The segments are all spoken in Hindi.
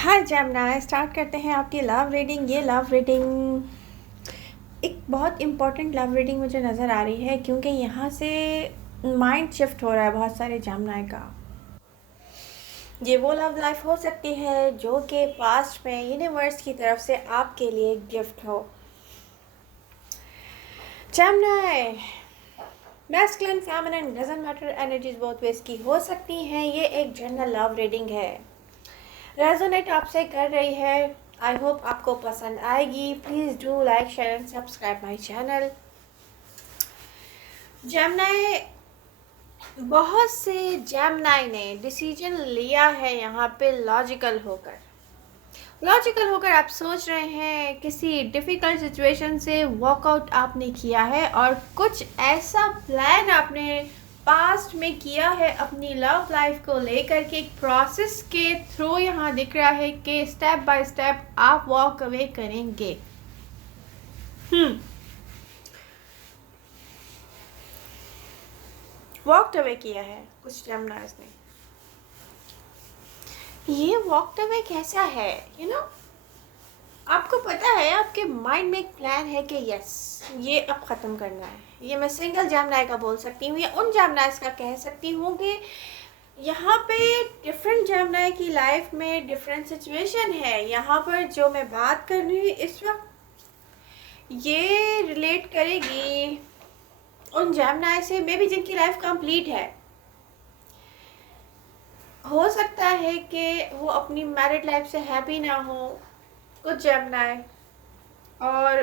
हाँ जमुना, स्टार्ट करते हैं आपकी लव रीडिंग। ये लव रीडिंग एक बहुत इम्पोर्टेंट लव रीडिंग मुझे नज़र आ रही है, क्योंकि यहाँ से माइंड शिफ्ट हो रहा है बहुत सारे जमुनाई का। ये वो लव लाइफ हो सकती है जो कि पास्ट में यूनिवर्स की तरफ से आपके लिए गिफ्ट हो। जमुनाई, masculine feminine doesn't matter, energies both ways की हो सकती हैं। ये एक जनरल लव रीडिंग है, रेजोनेट आपसे कर रही है। आई होप आपको पसंद आएगी। Please do like share and subscribe my channel. Gemini, बहुत से जेमिनी ने डिसीजन लिया है यहाँ पे लॉजिकल होकर आप सोच रहे हैं, किसी डिफ़िकल्ट सिचुएशन से वॉकआउट आपने किया है और कुछ ऐसा प्लान आपने पास्ट में किया है अपनी लव लाइफ को लेकर के। एक प्रोसेस के थ्रू यहाँ दिख रहा है कि स्टेप बाय स्टेप आप वॉक अवे करेंगे। वॉकड अवे किया है कुछ जेमिनीज ने। ये वॉकड अवे कैसा है, आपको पता है आपके माइंड में एक प्लान है कि यस, ये अब ख़त्म करना है। ये मैं सिंगल जेमिनी का बोल सकती हूँ या उन जेमिनीज का कह सकती हूँ कि यहाँ पे डिफरेंट जेमिनी की लाइफ में डिफरेंट सिचुएशन है। यहाँ पर जो मैं बात कर रही हूँ इस वक्त, ये रिलेट करेगी उन जेमिनी से मे बी जिनकी लाइफ कंप्लीट है। हो सकता है कि वो अपनी मैरिड लाइफ से हैप्पी ना हो कुछ जेमिनी, और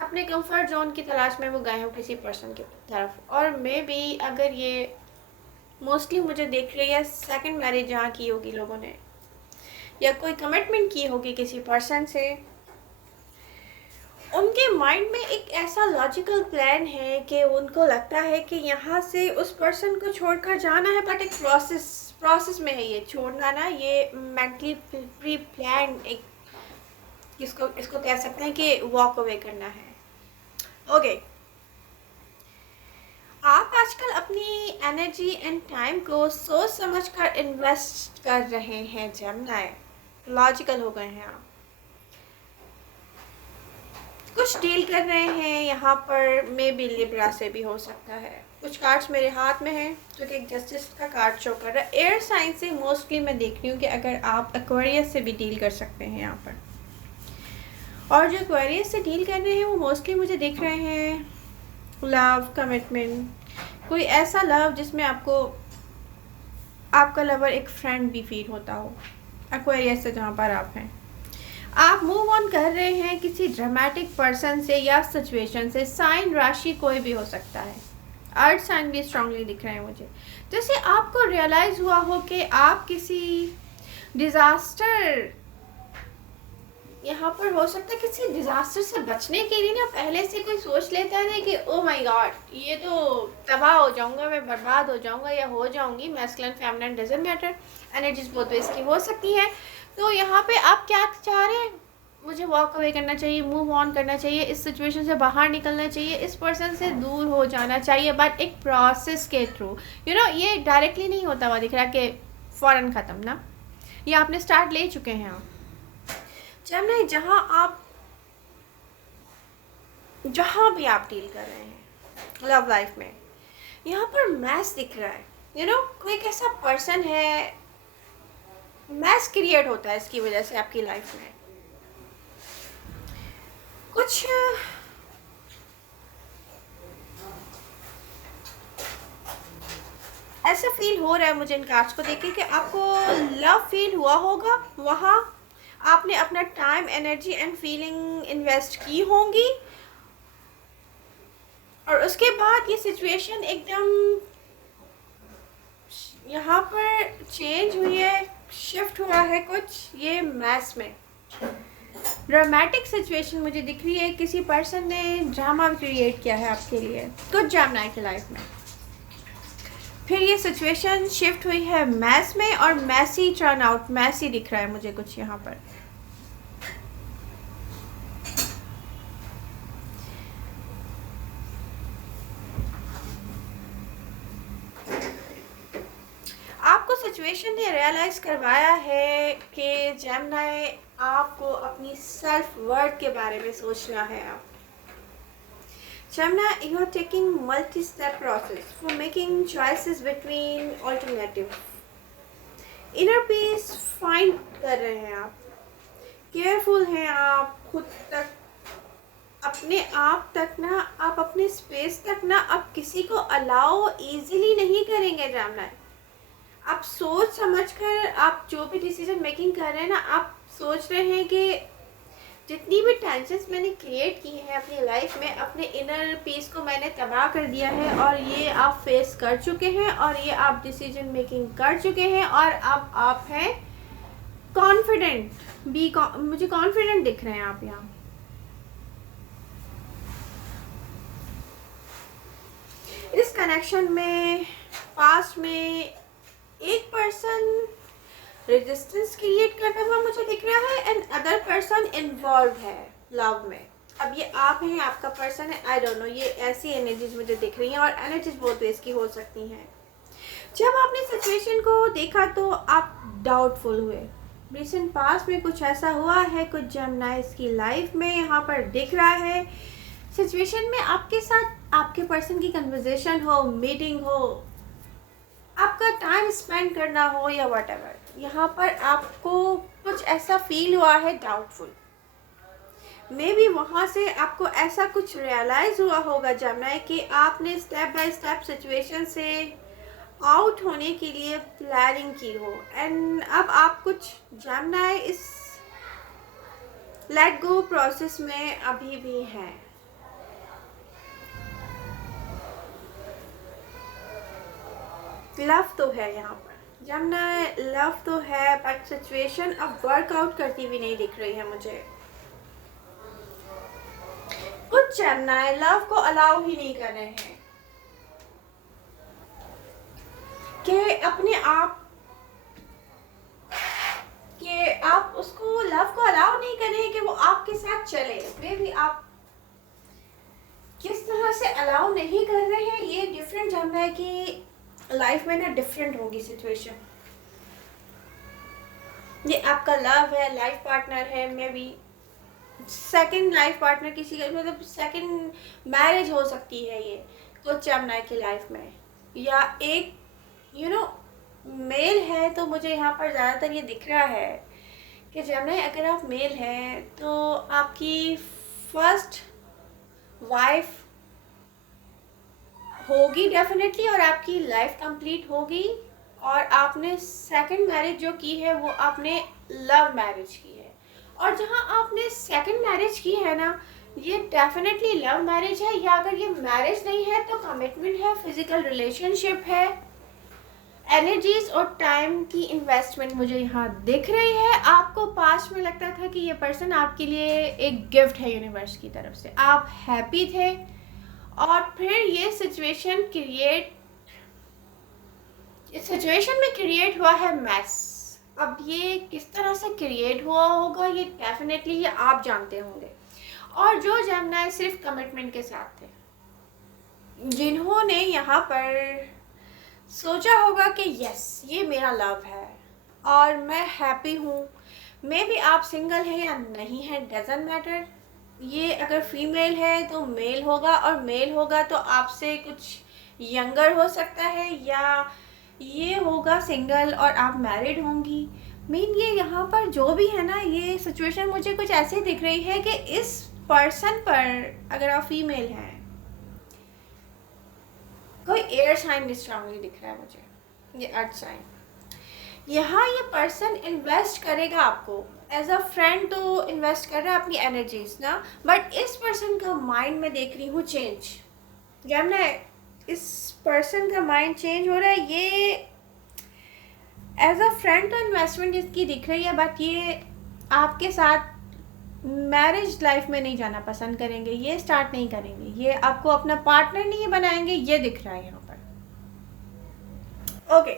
अपने कंफर्ट जोन की तलाश में वो गए हो किसी पर्सन की तरफ। और मे बी अगर ये मोस्टली मुझे देख रही है सेकंड मैरिज जहाँ की होगी लोगों ने, या कोई कमिटमेंट की होगी किसी पर्सन से, उनके माइंड में एक ऐसा लॉजिकल प्लान है कि उनको लगता है कि यहाँ से उस पर्सन को छोड़कर जाना है, बट एक प्रोसेस में है ये छोड़ना ना। ये मेंटली प्री प्लान एक इसको कह सकते हैं कि वॉक अवे करना है। ओके, आप आजकल अपनी एनर्जी एंड टाइम को सोच समझकर इन्वेस्ट कर रहे हैं जेमिनी। लॉजिकल हो गए हैं आप, कुछ डील कर रहे हैं यहाँ पर। मे बी लिब्रा से भी हो सकता है। कुछ कार्ड्स मेरे हाथ में हैं जो कि एक जस्टिस का कार्ड शो कर रहा है। एयर साइन से मोस्टली मैं देख रही हूँ कि अगर आप एक्वेरियस से भी डील कर सकते हैं यहाँ पर। और जो एक्वेरियस से डील कर रहे हैं वो मोस्टली मुझे दिख रहे हैं लव, कमिटमेंट, कोई ऐसा लव जिसमें आपको आपका लवर एक फ्रेंड भी फील होता हो। एक्वेरियस से जहाँ पर आप हैं, आप मूव ऑन कर रहे हैं किसी ड्रामेटिक पर्सन से या सिचुएशन से। साइन राशि कोई भी हो सकता है, अर्थ साइन भी स्ट्रांगली दिख रहे हैं मुझे। जैसे आपको रियलाइज़ हुआ हो कि आप किसी डिज़ास्टर, यहाँ पर हो सकता है किसी डिज़ास्टर से बचने के लिए ना पहले से कोई सोच लेता है कि ओ माय गॉड ये तो तबाह हो जाऊंगा, मैं बर्बाद हो जाऊंगा या हो जाऊंगी। Masculine feminine doesn't matter, energies both ways की हो सकती है। तो यहाँ पे आप क्या चाह रहे हैं, मुझे वॉक अवे करना चाहिए, मूव ऑन करना चाहिए, इस सिचुएशन से बाहर निकलना चाहिए, इस पर्सन से दूर हो जाना चाहिए, बट एक प्रोसेस के थ्रू। ये डायरेक्टली नहीं होता हुआ दिख रहा कि फ़ौरन ख़त्म ना। ये आपने स्टार्ट ले चुके हैं आप जेमिनी। जहाँ भी आप डील कर रहे हैं लव लाइफ में, यहाँ पर मैस दिख रहा है। कोई एक ऐसा पर्सन है, मैस क्रिएट होता है इसकी वजह से आपकी लाइफ में। कुछ ऐसा फील हो रहा है मुझे इन कार्ड्स को देख के कि आपको लव फील हुआ होगा, वहाँ आपने अपना time, energy and feeling invest की होंगी, और उसके बाद ये सिचुएशन एकदम यहाँ पर चेंज हुई है, शिफ्ट हुआ है कुछ ये मैस में। ड्रामेटिक सिचुएशन मुझे दिख रही है, किसी पर्सन ने ड्रामा क्रिएट किया है आपके लिए कुछ जेमिनी की लाइफ में। फिर ये सिचुएशन शिफ्ट हुई है मैस में, और मैसी टर्न आउट, मैसी दिख रहा है मुझे कुछ यहाँ पर। आपको सिचुएशन ने रियलाइज़ करवाया है कि जेमिनी, आपको अपनी सेल्फ वर्थ के बारे में सोचना है। आप Gemini, you are taking multi-step process for making choices between alternative. Inner peace find कर रहे हैं आप, केयरफुल हैं आप खुद तक, अपने आप तक ना, आप अपने स्पेस तक ना, आप किसी को अलाउ इजीली नहीं करेंगे। Gemini, आप सोच समझ कर आप जो भी डिसीजन मेकिंग कर रहे हैं ना, आप सोच रहे हैं कि जितनी भी टेंशन्स मैंने क्रिएट की हैं अपनी लाइफ में, अपने इनर पीस को मैंने तबाह कर दिया है, और ये आप फेस कर चुके हैं, और ये आप डिसीजन मेकिंग कर चुके हैं, और अब आप हैं कॉन्फिडेंट। मुझे कॉन्फिडेंट दिख रहे हैं आप यहाँ। इस कनेक्शन में पास्ट में एक पर्सन रेजिस्टेंस क्रिएट करता हुआ मुझे दिख रहा है, एंड अदर पर्सन इन्वॉल्व है लव में। अब ये आप हैं, आपका पर्सन है, आई डोंट नो, ये ऐसी एनर्जीज मुझे दिख रही हैं, और एनर्जीज बहुत वेज की हो सकती हैं। जब आपने सिचुएशन को देखा तो आप डाउटफुल हुए। रिसेंट पास्ट में कुछ ऐसा हुआ है, कुछ जेमिनीज की लाइफ में यहाँ पर दिख रहा है। सिचुएशन में आपके साथ आपके पर्सन की कन्वर्सेशन हो, मीटिंग हो, आपका टाइम स्पेंड करना हो, या व्हाटएवर, यहाँ पर आपको कुछ ऐसा फील हुआ है डाउटफुल। मे बी वहाँ से आपको ऐसा कुछ रियलाइज़ हुआ होगा जेमिनी कि आपने स्टेप बाय स्टेप सिचुएशन से आउट होने के लिए प्लानिंग की हो, एंड अब आप कुछ जेमिनी इस लेट गो प्रोसेस में अभी भी हैं। लव तो है यहाँ पर जेमिनी, लव तो है, बट सिचुएशन अब वर्कआउट करती हुई नहीं दिख रही है मुझे। कुछ जेमिनी लव को अलाउ ही नहीं कर रहे हैं कि अपने आप कि आप उसको लव को अलाउ नहीं कर रहे हैं कि वो आपके साथ चले। वे भी आप किस तरह से अलाउ नहीं कर रहे हैं, ये डिफरेंट जेमिनी की लाइफ में ना डिफरेंट होगी सिचुएशन। ये आपका लव है, लाइफ पार्टनर है, may be second life partner किसी का, मतलब सेकंड मैरिज हो सकती है ये कुछ जेमिनी की लाइफ में, या एक मेल है। तो मुझे यहाँ पर ज़्यादातर ये दिख रहा है कि जेमिनी, अगर आप मेल हैं तो आपकी फर्स्ट वाइफ होगी डेफिनेटली, और आपकी लाइफ कंप्लीट होगी, और आपने सेकंड मैरिज जो की है वो आपने लव मैरिज की है, और जहां आपने सेकंड मैरिज की है ना, ये डेफिनेटली लव मैरिज है, या अगर ये मैरिज नहीं है तो कमिटमेंट है, फिजिकल रिलेशनशिप है। एनर्जीज और टाइम की इन्वेस्टमेंट मुझे यहाँ दिख रही है। आपको पास्ट में लगता था कि ये पर्सन आपके लिए एक गिफ्ट है यूनिवर्स की तरफ से, आप हैप्पी थे, और फिर ये सिचुएशन में क्रिएट हुआ है मैस। अब ये किस तरह से क्रिएट हुआ होगा ये डेफिनेटली ये आप जानते होंगे, और जो जेमिनी सिर्फ कमिटमेंट के साथ थे, जिन्होंने यहाँ पर सोचा होगा कि यस ये मेरा लव है और मैं हैप्पी हूँ। मे बी आप सिंगल हैं या नहीं है, डजंट मैटर। ये अगर फीमेल है तो मेल होगा, और मेल होगा तो आपसे कुछ यंगर हो सकता है, या ये होगा सिंगल और आप मैरिड होंगी। मीन ये यहाँ पर जो भी है ना, ये सिचुएशन मुझे कुछ ऐसे दिख रही है कि इस पर्सन पर, अगर आप फीमेल हैं, कोई एयर साइन स्ट्रांगली दिख रहा है मुझे, ये अर्थ साइन। यहाँ ये पर्सन इन्वेस्ट करेगा आपको एज अ फ्रेंड, तो इन्वेस्ट कर रहा है अपनी एनर्जीज ना, बट इस पर्सन का माइंड में देख रही हूँ चेंज। जेमिनी, इस पर्सन का माइंड चेंज हो रहा है। ये एज अ फ्रेंड तो इन्वेस्टमेंट इसकी दिख रही है, बट ये आपके साथ मैरिज लाइफ में नहीं जाना पसंद करेंगे, ये स्टार्ट नहीं करेंगे, ये आपको अपना पार्टनर नहीं बनाएंगे, ये दिख रहा है यहाँ पर। ओके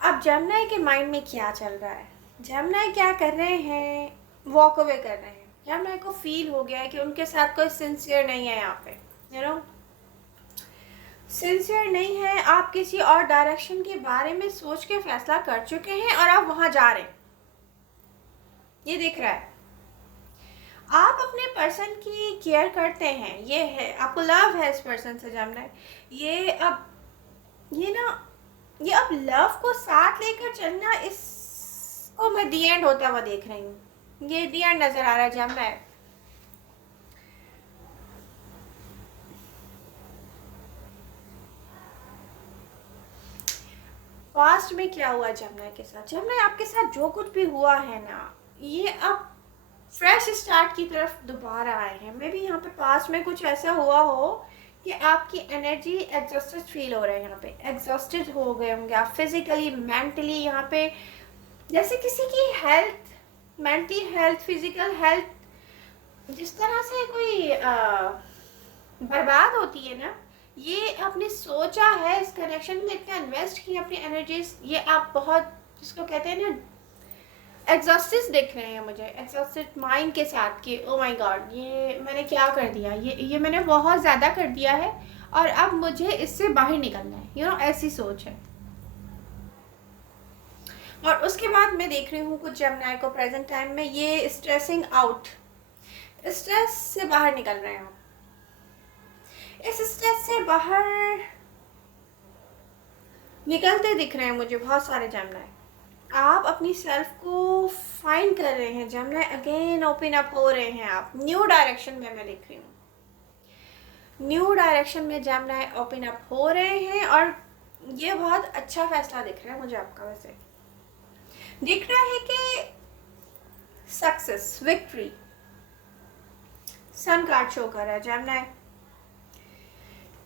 अब जेमिनी के माइंड में क्या चल रहा है, जेमिनी क्या कर रहे हैं, वॉक अवे कर रहे हैं। जेमिनी को फील हो गया है कि उनके साथ कोई सिंसियर नहीं है यहाँ पे, सिंसियर नहीं है, आप किसी और डायरेक्शन के बारे में सोच के फैसला कर चुके हैं और आप वहां जा रहे हैं, ये दिख रहा है। आप अपने पर्सन की केयर करते हैं, ये है, आपको लव है इस पर्सन से, जमना है। ये अब ये ना ये अब लव को साथ लेकर चलना, इसको मैं दी एंड होता हुआ देख रही हूँ, ये दी एंड नजर आ रहा है, जमना है। पास्ट में क्या हुआ जमुना के साथ, जमुना आपके साथ जो कुछ भी हुआ है ना, ये अब फ्रेश स्टार्ट की तरफ दोबारा आए हैं। मे बी यहाँ पे पास्ट में कुछ ऐसा हुआ हो कि आपकी एनर्जी एग्जॉस्टेड फील हो रहा है, यहाँ पे एग्जॉस्टेड हो गए होंगे आप फिजिकली मेंटली। यहाँ पे जैसे किसी की health, mental health, physical health जिस तरह से कोई बर्बाद होती है ना, ये आपने सोचा है इस कनेक्शन में, इतना इन्वेस्ट किया अपनी एनर्जीज, ये आप बहुत, जिसको कहते हैं ना, एग्जॉस्टेड दिख रहे हैं मुझे, एग्जॉस्टेड माइंड के साथ कि ओ माय गॉड, ये मैंने क्या कर दिया, ये मैंने बहुत ज़्यादा कर दिया है और अब मुझे इससे बाहर निकलना है, यू नो, ऐसी सोच है। और उसके बाद मैं देख रही हूँ कुछ जमनाई को प्रेजेंट टाइम में ये स्ट्रेसिंग आउट, स्ट्रेस से बाहर निकल रहे हैं। इस स्ट्रेस से बाहर निकलते दिख रहे हैं मुझे बहुत सारे जमनाई। आप अपनी सेल्फ को फाइंड कर रहे हैं जमनाई, अगेन ओपन अप हो रहे हैं आप न्यू डायरेक्शन में, मैं देख रही हूँ न्यू डायरेक्शन में जमनाई ओपन अप हो रहे हैं और ये बहुत अच्छा फैसला दिख रहा है मुझे आपका। वैसे दिख रहा है कि success, victory, sun card show कर रहा है जमनाई।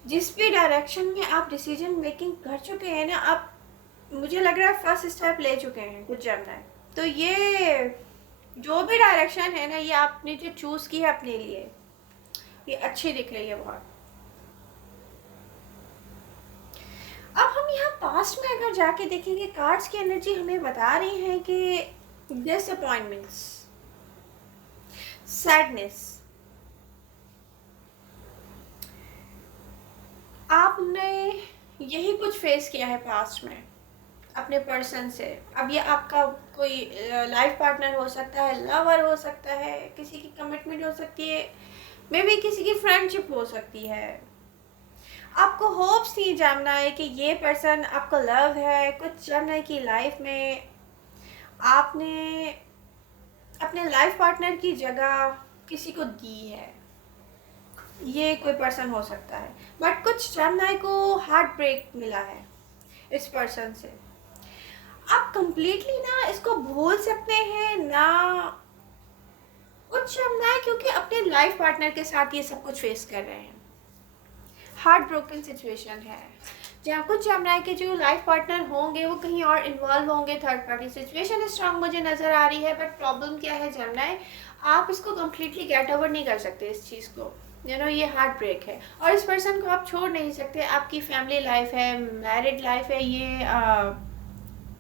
जिस भी डायरेक्शन में आप डिसीजन मेकिंग कर चुके हैं ना, आप, मुझे लग रहा है फर्स्ट स्टेप ले चुके हैं कुछ जमनाई। तो ये जो भी डायरेक्शन है ना, ये आपने जो चूज की है अपने लिए, ये अच्छी दिख रही है बहुत। अब हम यहाँ पास्ट में अगर जाके देखेंगे, कार्ड्स की एनर्जी हमें बता रही है कि डिसअपॉइंटमेंट्स, सैडनेस, आपने यही कुछ फेस किया है पास्ट में अपने पर्सन से। अब ये आपका कोई लाइफ पार्टनर हो सकता है, लवर हो सकता है, किसी की कमिटमेंट हो सकती है, मे बी किसी की फ्रेंडशिप हो सकती है। आपको होप्स थी जमनाई कि ये पर्सन आपको लव है, कुछ जमनाई की लाइफ में आपने अपने लाइफ पार्टनर की जगह किसी को दी है, ये कोई पर्सन हो सकता है। बट कुछ जमनाई को हार्ट ब्रेक मिला है इस पर्सन से। आप कंप्लीटली ना इसको भूल सकते हैं ना कुछ जमनाई, क्योंकि अपने लाइफ पार्टनर के साथ ये सब कुछ फेस कर रहे हैं, हार्ट ब्रोकन सिचुएशन है जहाँ कुछ जमनाई के जो लाइफ पार्टनर होंगे वो कहीं और इन्वॉल्व होंगे, थर्ड पार्टी सिचुएशन स्ट्रांग मुझे नज़र आ रही है। बट प्रॉब्लम क्या है जमनाई, आप इसको कम्प्लीटली गेट ओवर नहीं कर सकते इस चीज़ को, यू नो, ये हार्ट ब्रेक है और इस पर्सन को आप छोड़ नहीं सकते। आपकी फैमिली लाइफ है, मैरिड लाइफ है, ये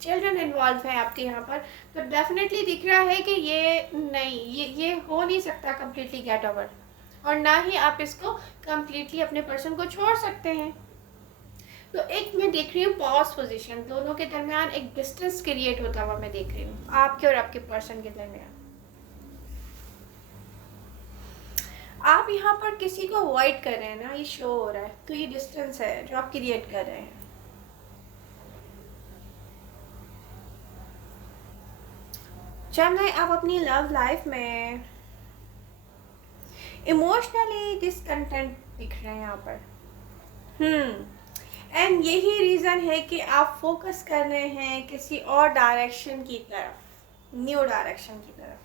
चिल्ड्रन इन्वॉल्व है आपके यहाँ पर, तो डेफिनेटली दिख रहा है कि ये नहीं, ये हो नहीं सकता कम्प्लीटली गेट ओवर, और ना ही आप इसको कम्प्लीटली अपने पर्सन को छोड़ सकते हैं। तो एक मैं देख रही हूँ पॉज पोजीशन, दोनों के दरमियान एक डिस्टेंस क्रिएट होता हुआ मैं देख रही हूँ, आपके और आपके पर्सन के दरमियान। आप यहाँ पर किसी को अवॉइड कर रहे हैं ना, ये शो हो रहा है, तो ये डिस्टेंस है जो आप क्रिएट कर रहे हैं। जब आप अपनी लव लाइफ में इमोशनली डिसकंटेंट दिख रहे हैं यहाँ पर, एंड यही रीज़न है कि आप फोकस कर रहे हैं किसी और डायरेक्शन की तरफ, न्यू डायरेक्शन की तरफ।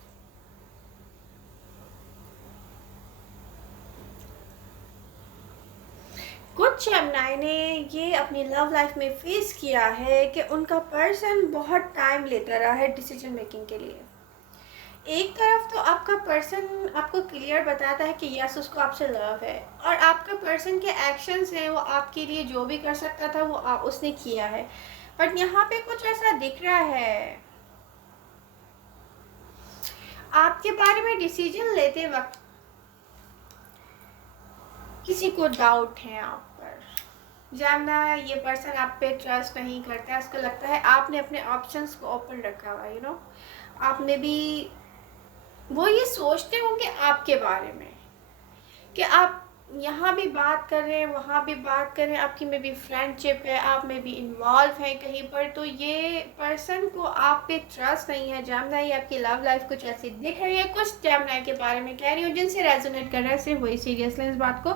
कुछ जमनाई ने ये अपनी लव लाइफ में फेस किया है कि उनका पर्सन बहुत टाइम लेता रहा है डिसीजन मेकिंग के लिए। एक तरफ तो आपका पर्सन आपको क्लियर बताता है कि यस, उसको आपसे लव है, और आपका पर्सन के एक्शंस हैं, वो आपके लिए जो भी कर सकता था वो उसने किया है। बट यहाँ पे कुछ ऐसा दिख रहा है, आपके बारे में डिसीजन लेते वक्त किसी को डाउट है आप पर, जानना ये पर्सन आप पे ट्रस्ट नहीं करता है, उसको लगता है आपने अपने ऑप्शंस को ओपन रखा हुआ है, आप में भी वो ये सोचते होंगे आपके बारे में कि आप यहाँ भी बात कर रहे हैं, वहाँ भी बात कर रहे हैं, आपकी में भी फ्रेंडशिप है, आप में भी इन्वॉल्व हैं कहीं पर, तो ये पर्सन को आप पे ट्रस्ट नहीं है। जैमिनी आपकी लव लाइफ कुछ ऐसी दिख रही है, कुछ जैमिनी के बारे में कह रही हूँ जिनसे रेजोनेट कर रहा है, सिर्फ वही सीरियस लें इस बात को।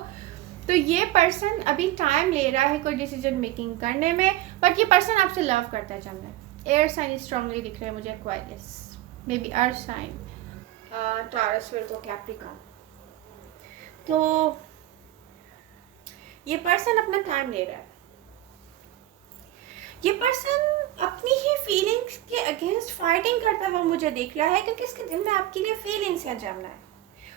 तो ये पर्सन अभी टाइम ले रहा है कोई डिसीजन मेकिंग करने में, बट ये पर्सन आपसे लव करता है। जैमिनी एयर साइन स्ट्रांगली दिख रहे हैं मुझे, Aquarius, may be earth sign, Taurus, Virgo, Capricorn. तो ये पर्सन अपना टाइम ले रहा है। ये पर्सन अपनी ही फीलिंग्स के अगेंस्ट फाइटिंग करता हुआ मुझे दिख रहा है, क्योंकि इसके दिल में आपके लिए फीलिंग्स हैं जमना है।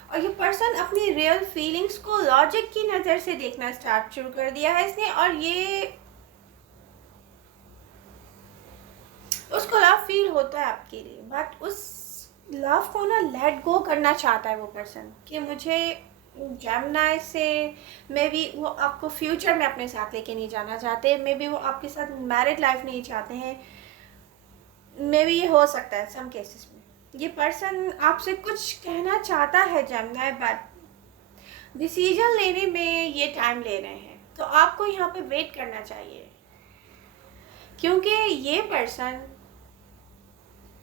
और ये पर्सन अपनी रियल फीलिंग्स को लॉजिक की नज़र से देखना स्टार्ट शुरू कर दिया है इसने, और ये उसको लव फील होता है आपके लिए, बट उस लव को ना लेट गो करना चाहता है वो पर्सन कि मुझे जैमिनी से मे बी वो आपको फ्यूचर में अपने साथ लेके नहीं जाना चाहते, मे बी वो आपके साथ मैरिड लाइफ नहीं चाहते हैं, मे बी ये हो सकता है सम केसेस में। ये पर्सन आपसे कुछ कहना चाहता है जैमिनी, बट डिसीजन लेने में ये टाइम ले रहे हैं, तो आपको यहाँ पे वेट करना चाहिए, क्योंकि ये पर्सन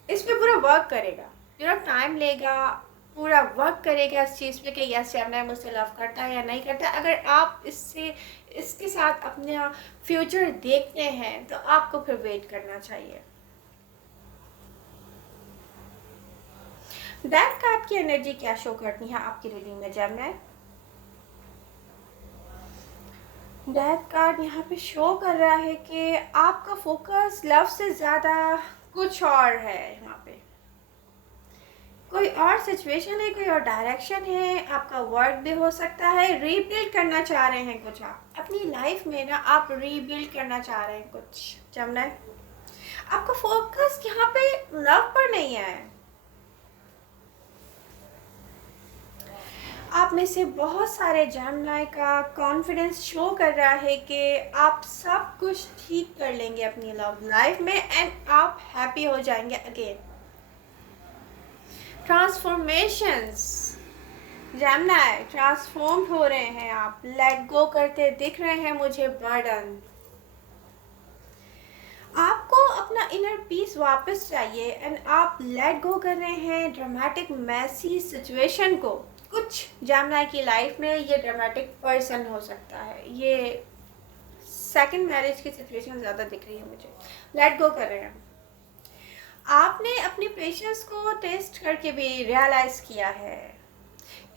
इस पे पूरा वर्क करेगा, टाइम लेगा, पूरा वर्क करेगा इस चीज़ पे कि यस जैमिनी मुझसे लव करता है या नहीं करता है। अगर आप इसके साथ अपना फ्यूचर देखते हैं तो आपको फिर वेट करना चाहिए। डेथ कार्ड की एनर्जी क्या शो करती है आपकी रीडिंग में जैमिनी? डेथ कार्ड यहाँ पे शो कर रहा है कि आपका फोकस लव से ज़्यादा कुछ और है, यहाँ पे कोई और सिचुएशन है, कोई और डायरेक्शन है, आपका वर्क भी हो सकता है, रीबिल्ड करना चाह रहे हैं कुछ, आप अपनी लाइफ में ना आप रीबिल्ड करना चाह रहे हैं कुछ जैमिनी। आपका फोकस यहाँ पे लव पर नहीं है। आप में से बहुत सारे जैमिनी का कॉन्फिडेंस शो कर रहा है कि आप सब कुछ ठीक कर लेंगे अपनी लव लाइफ में, एंड आप हैप्पी हो जाएंगे अगेन। ट्रांसफॉर्मेशंस जैमिनी, ट्रांसफॉर्म हो रहे हैं आप, लेट गो करते दिख रहे हैं मुझे बर्डन। आपको अपना इनर पीस वापस चाहिए, एंड आप लेट गो कर रहे हैं ड्रामेटिक मैसी सिचुएशन को। कुछ जैमिनी की लाइफ में ये ड्रामेटिक पर्सन हो सकता है, ये सेकंड मैरिज की सिचुएशन ज़्यादा दिख रही है मुझे, लेट गो कर रहे हैं। आपने अपनी पेशेंस को टेस्ट करके भी रियलाइज़ किया है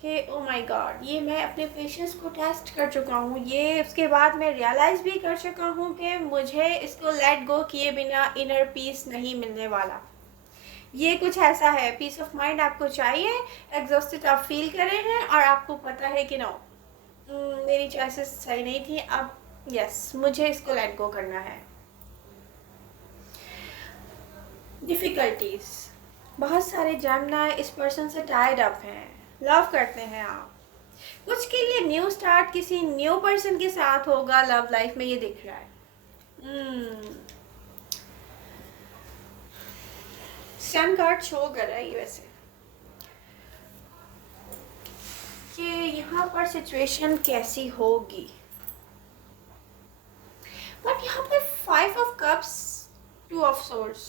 कि ओ माय गॉड, ये मैं अपने पेशेंस को टेस्ट कर चुका हूँ, ये उसके बाद मैं रियलाइज़ भी कर चुका हूँ कि मुझे इसको लेट गो किए बिना इनर पीस नहीं मिलने वाला। ये कुछ ऐसा है, पीस ऑफ माइंड आपको चाहिए, एग्जॉस्टेड आप फील कर रहे हैं और आपको पता है कि नो मेरी चॉइसेस सही नहीं थी, अब यस मुझे इसको लेट गो करना है। डिफ़िकल्टीज़, बहुत सारे जैमिनी इस पर्सन से टाइड अप हैं, लव करते हैं आप, कुछ के लिए न्यू स्टार्ट किसी न्यू पर्सन के साथ होगा लव लाइफ में, ये दिख रहा है। सन कार्ड शो कर रहा है ये वैसे कि यहाँ पर सिचुएशन कैसी होगी, बट यहाँ पे 5 ऑफ कप्स, 2 ऑफ सोर्ड्स,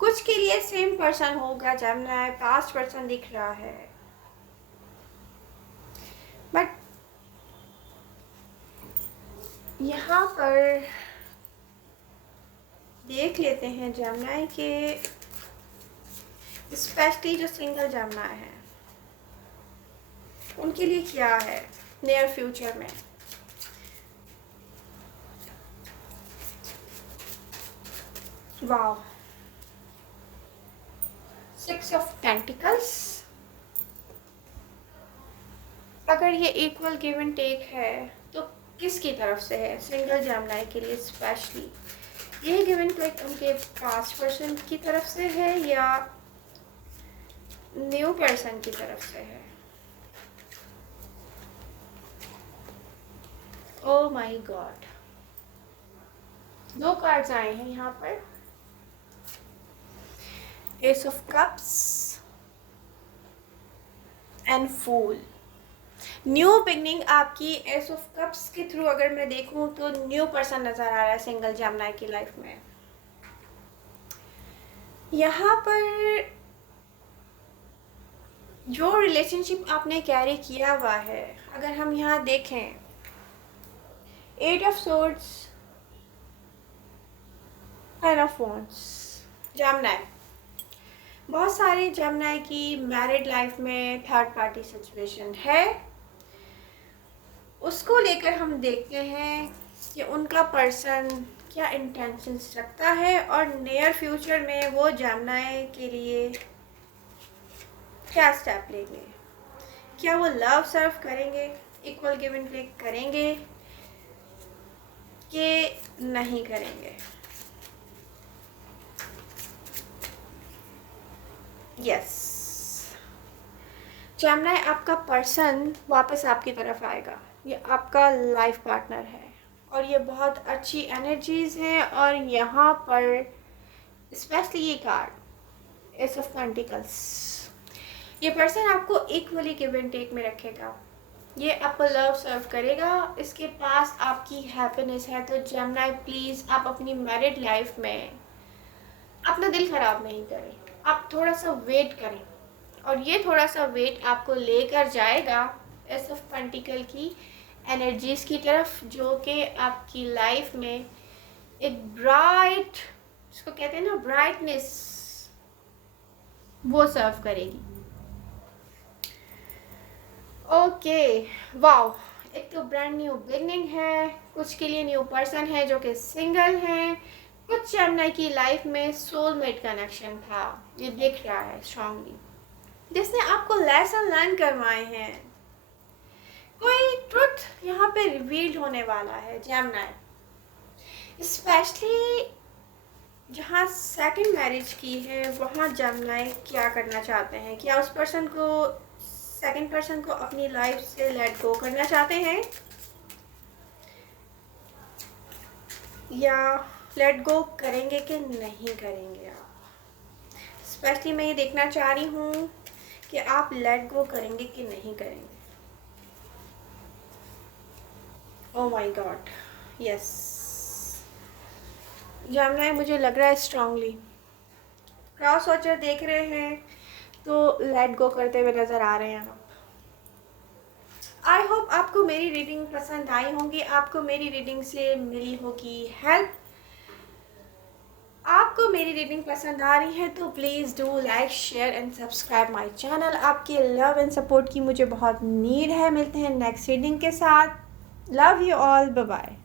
कुछ के लिए सेम पर्सन होगा जैमिनी, पास्ट पर्सन दिख रहा है, बट यहाँ पर देख लेते हैं जैमिनी के स्पेशली जो सिंगल जैमिनी है उनके लिए क्या है नियर फ्यूचर में। Wow, 6 of pentacles. अगर ये इक्वल गिव एंड टेक है तो किसकी तरफ से है सिंगल जैमिनी के लिए स्पेशली? ये गिव एंड टेक उनके पास्ट पर्सन की तरफ से है या न्यू पर्सन की तरफ से है? ओ माय गॉड, दो कार्ड्स आए हैं यहाँ पर, ace of cups and fool. New beginning आपकी एस ऑफ कप्स के थ्रू अगर मैं देखूं तो न्यू पर्सन नज़र आ रहा है सिंगल जेमिनी की लाइफ में। यहाँ पर जो रिलेशनशिप आपने कैरी किया हुआ है, अगर हम यहाँ देखें, eight of swords, ten of wands, Gemini. बहुत सारे जेमिनी की मैरिड लाइफ में थर्ड पार्टी सिचुएशन है। उसको लेकर हम देखते हैं कि उनका पर्सन क्या इंटेंशंस रखता है और नियर फ्यूचर में वो जेमिनी के लिए क्या स्टेप लेंगे। क्या वो लव सर्व करेंगे, इक्वल गिव एंड टेक करेंगे कि नहीं करेंगे। यस, जेमिनी आपका पर्सन वापस आपकी तरफ आएगा। ये आपका लाइफ पार्टनर है और ये बहुत अच्छी एनर्जीज हैं। और यहाँ पर स्पेशली ये कार्ड एस ऑफ पेंटिकल्स, ये पर्सन आपको इक्वली गिव एंड टेक में रखेगा। ये आपको लव सर्व करेगा, इसके पास आपकी हैप्पीनेस है। तो जेमिनी प्लीज़ आप अपनी मैरिड लाइफ में अपना दिल ख़राब नहीं करें, आप थोड़ा सा वेट करें। और ये थोड़ा सा वेट आपको लेकर जाएगा एस ऑफ पेंटिकल की एनर्जीज की तरफ, जो कि आपकी लाइफ में एक ब्राइट, इसको कहते हैं ना ब्राइटनेस, वो सर्व करेगी। ओके, वाओ, एक तो ब्रांड न्यू बिगनिंग है, कुछ के लिए न्यू पर्सन है जो कि सिंगल है, कुछ जेमिनी की लाइफ में सोलमेट कनेक्शन था, ये दिख रहा है स्ट्रांगली, जिसने आपको लेसन लर्न करवाए हैं। कोई ट्रुथ यहाँ पे रिवील्ड होने वाला है जेमिनी। स्पेशली जहाँ सेकंड मैरिज की है वहाँ जेमिनी क्या करना चाहते हैं। क्या उस पर्सन को, सेकंड पर्सन को अपनी लाइफ से लेट गो करना चाहते हैं या लेट गो करेंगे कि नहीं करेंगे आप। स्पेशली मैं ये देखना चाह रही हूँ कि आप लेट गो करेंगे कि नहीं करेंगे। Oh my God, yes, Gemini मुझे लग रहा है स्ट्रांगली क्रॉस वॉचर देख रहे हैं तो लेट गो करते हुए नज़र आ रहे हैं आप। आई होप आपको मेरी रीडिंग पसंद आई होंगी, आपको मेरी रीडिंग से मिली होगी हेल्प। आपको मेरी रीडिंग पसंद आ रही है तो please do like, share and subscribe my channel. आपके लव एंड सपोर्ट की मुझे बहुत नीड है। मिलते हैं नेक्स्ट रीडिंग के साथ। Love you all, bye bye.